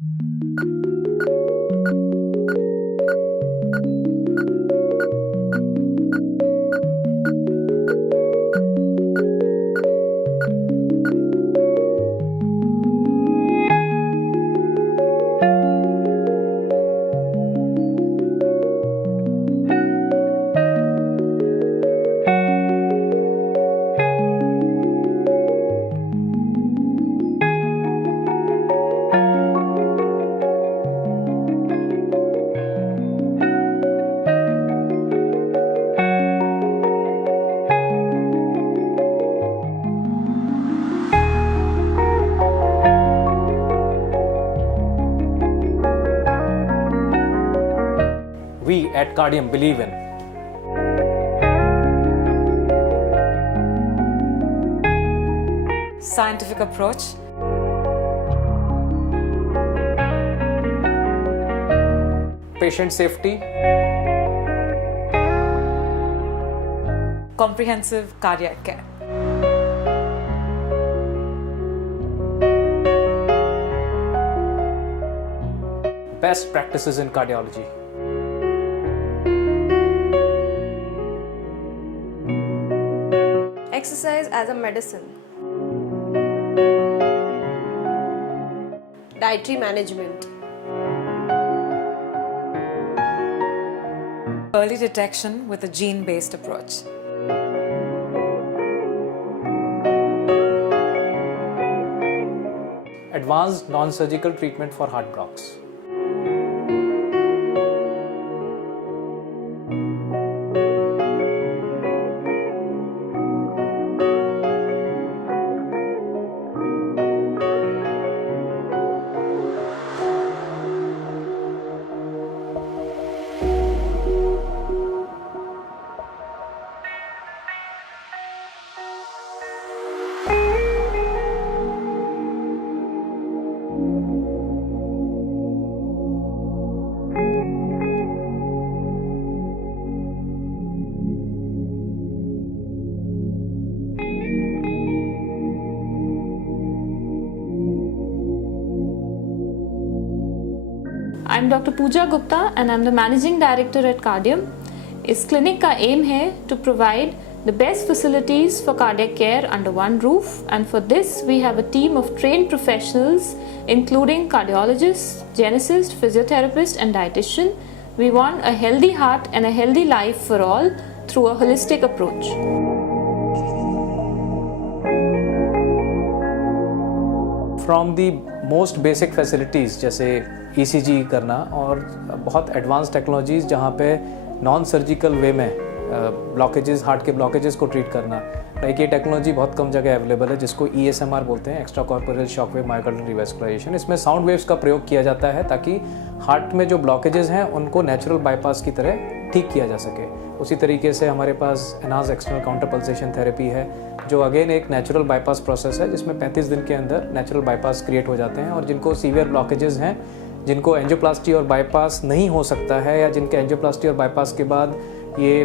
We at Cardium believe in scientific approach, patient safety, comprehensive cardiac care. best practices in cardiology. Exercise as a medicine. Dietary management. Early detection with a gene-based approach. Advanced non-surgical treatment for heart blocks. I'm Dr. Pooja Gupta and I'm the Managing Director at Cardium. इस clinic का M है to provide the best facilities for cardiac care under one roof, and for this we have a team of trained professionals including cardiologists, geneticists, physiotherapists and dietitian. We want a healthy heart and a healthy life for all through a holistic approach. From the most basic facilities जैसे ECG करना और बहुत advance technologies जहाँ पे non surgical वे में blockages, heart के blockages को treat करना, लाइक ये टेक्नोलॉजी बहुत कम जगह अवेलेबल है जिसको ESMR बोलते हैं, extra corporal shock wave myocardial revascularisation. इसमें साउंड वेव्स का प्रयोग किया जाता है ताकि हार्ट में जो ब्लॉकेजेस हैं उनको नेचुरल बाईपास की तरह ठीक किया जा सके। उसी तरीके से हमारे पास enhanced external counter pulsation therapy है जो अगेन एक नेचुरल बाईपास प्रोसेस है जिसमें 35 दिन के अंदर नेचुरल बाईपास क्रिएट हो जाते हैं। और जिनको सीवियर ब्लॉकेजेस हैं, जिनको एंजियोप्लास्टी और बाईपास नहीं हो सकता है या जिनके एंजियोप्लास्टी और बाईपास के बाद ये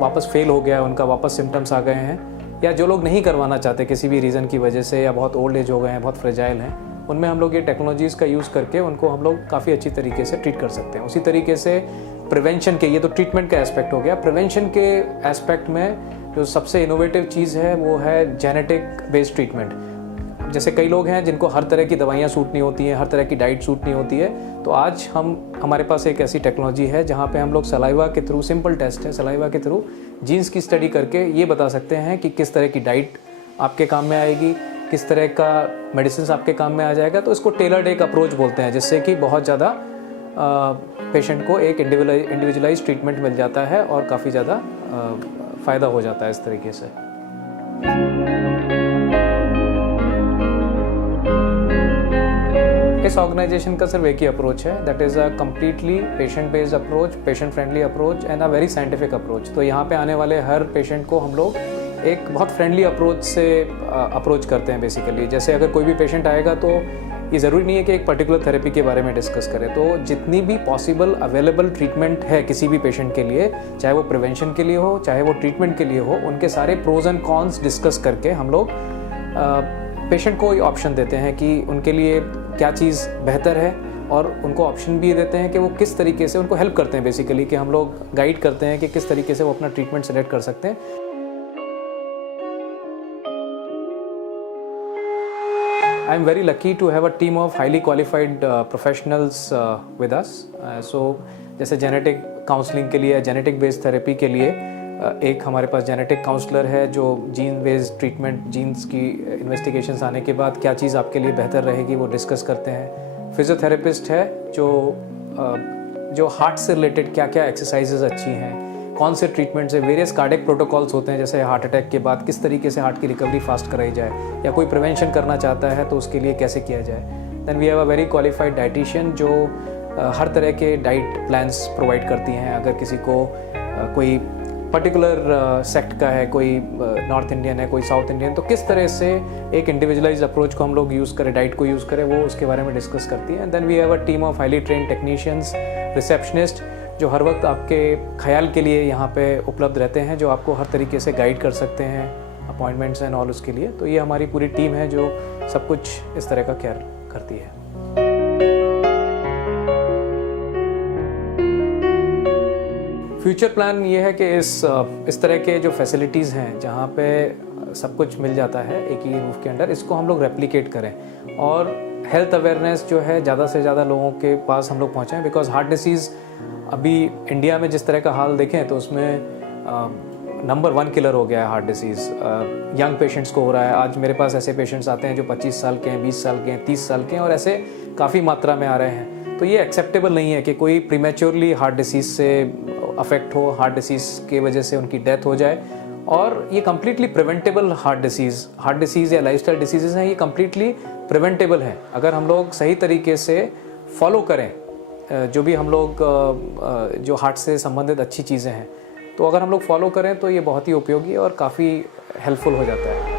वापस फेल हो गया है, उनका वापस सिम्टम्स आ गए हैं, या जो लोग नहीं करवाना चाहते किसी भी रीज़न की वजह से या बहुत ओल्ड एज हो गए हैं, बहुत फ्रेजाइल हैं, उनमें हम लोग ये टेक्नोलॉजीज़ का यूज़ करके उनको हम लोग काफ़ी अच्छी तरीके से ट्रीट कर सकते हैं। उसी तरीके से प्रिवेंशन के, ये तो ट्रीटमेंट का एस्पेक्ट हो गया, प्रिवेंशन के एस्पेक्ट में जो सबसे इनोवेटिव चीज़ है वो है जेनेटिक बेस्ड ट्रीटमेंट। जैसे कई लोग हैं जिनको हर तरह की दवाइयाँ सूट नहीं होती हैं, हर तरह की डाइट सूट नहीं होती है, तो आज हमारे पास एक ऐसी टेक्नोलॉजी है जहाँ पे हम लोग सलाइवा के थ्रू, सिंपल टेस्ट है, सलाइवा के थ्रू जीन्स की स्टडी करके ये बता सकते हैं कि किस तरह की डाइट आपके काम में आएगी, किस तरह का मेडिसिन आपके काम में आ जाएगा। तो इसको टेलर्ड एक अप्रोच बोलते हैं जिससे कि बहुत ज़्यादा पेशेंट को एक इंडिविजुअलाइज ट्रीटमेंट मिल जाता है और काफ़ी ज़्यादा फ़ायदा हो जाता है इस तरीके से। इस ऑर्गेनाइजेशन का सिर्फ एक ही अप्रोच है, that is a completely patient based approach, patient friendly approach and a very scientific approach. तो यहाँ पे आने वाले हर पेशेंट को हम लोग एक बहुत फ्रेंडली अप्रोच से अप्रोच करते हैं बेसिकली। जैसे अगर कोई भी पेशेंट आएगा तो ये ज़रूरी नहीं है कि एक पर्टिकुलर थेरेपी के बारे में डिस्कस करें, तो जितनी भी पॉसिबल अवेलेबल ट्रीटमेंट है किसी भी पेशेंट के लिए, चाहे वो प्रिवेंशन के लिए हो चाहे वो ट्रीटमेंट के लिए हो, उनके सारे प्रोज एंड कॉन्स डिस्कस करके हम लोग पेशेंट को ऑप्शन देते हैं कि उनके लिए क्या चीज़ बेहतर है, और उनको ऑप्शन भी देते हैं कि वो किस तरीके से, उनको हेल्प करते हैं बेसिकली, कि हम लोग गाइड करते हैं कि किस तरीके से वो अपना ट्रीटमेंट सेलेक्ट कर सकते हैं। I am very lucky to have a team of highly qualified professionals with us. So जैसे जेनेटिक काउंसलिंग के लिए, जेनेटिक बेस्ड थेरेपी के लिए एक हमारे पास जेनेटिक काउंसलर है जो जीन बेस्ड ट्रीटमेंट, जीन्स की इन्वेस्टिगेशंस आने के बाद क्या चीज़ आपके लिए बेहतर रहेगी वो डिस्कस करते हैं। फिजियोथेरेपिस्ट है जो हार्ट से रिलेटेड क्या क्या एक्सरसाइजेज अच्छी हैं, कौन से ट्रीटमेंट से, वेरियस कार्डियक प्रोटोकॉल्स होते हैं, जैसे हार्ट अटैक के बाद किस तरीके से हार्ट की रिकवरी फास्ट कराई जाए, या कोई प्रिवेंशन करना चाहता है तो उसके लिए कैसे किया जाए। Then we have a very qualified dietitian जो हर तरह के डाइट प्लान्स प्रोवाइड करती हैं। अगर किसी को कोई पर्टिकुलर सेक्ट का है, कोई नॉर्थ इंडियन है, कोई साउथ इंडियन, तो किस तरह से एक इंडिविजुअलाइज अप्रोच को हम लोग यूज़ करें, डाइट को यूज़ करें, वो उसके बारे में डिस्कस करती है। Then we have a team of highly trained technicians, receptionist, जो हर वक्त आपके ख्याल के लिए यहाँ पे उपलब्ध रहते हैं, जो आपको हर तरीके से गाइड कर सकते हैं अपॉइंटमेंट्स एंड ऑल उसके लिए। तो ये हमारी पूरी टीम है जो सब कुछ इस तरह का केयर करती है। फ्यूचर प्लान ये है कि इस तरह के जो फैसिलिटीज़ हैं जहाँ पे सब कुछ मिल जाता है एक ही रूफ के अंडर, इसको हम लोग रेप्लिकेट करें और हेल्थ अवेयरनेस जो है ज़्यादा से ज़्यादा लोगों के पास हम लोग पहुँचाएँ। बिकॉज हार्ट डिसीज़ अभी इंडिया में जिस तरह का हाल देखें तो उसमें नंबर 1 किलर हो गया है हार्ट डिसीज़। यंग पेशेंट्स को हो रहा है। आज मेरे पास ऐसे पेशेंट्स आते हैं जो 25 साल के हैं, 20 साल के हैं, 30 साल के हैं, और ऐसे काफ़ी मात्रा में आ रहे हैं। तो ये एक्सेप्टेबल नहीं है कि कोई प्रीमेच्योरली हार्ट डिसीज़ से अफेक्ट हो, हार्ट डिसीज़ की वजह से उनकी डेथ हो जाए। और ये कम्प्लीटली प्रिवेंटेबल हार्ट डिसीज़ या लाइफस्टाइल डिसीज़ हैं, ये कम्प्लीटली प्रिवेंटेबल है अगर हम लोग सही तरीके से फॉलो करें जो भी हम लोग जो हार्ट से संबंधित अच्छी चीज़ें हैं। तो अगर हम लोग फॉलो करें तो ये बहुत ही उपयोगी और काफ़ी हेल्पफुल हो जाता है।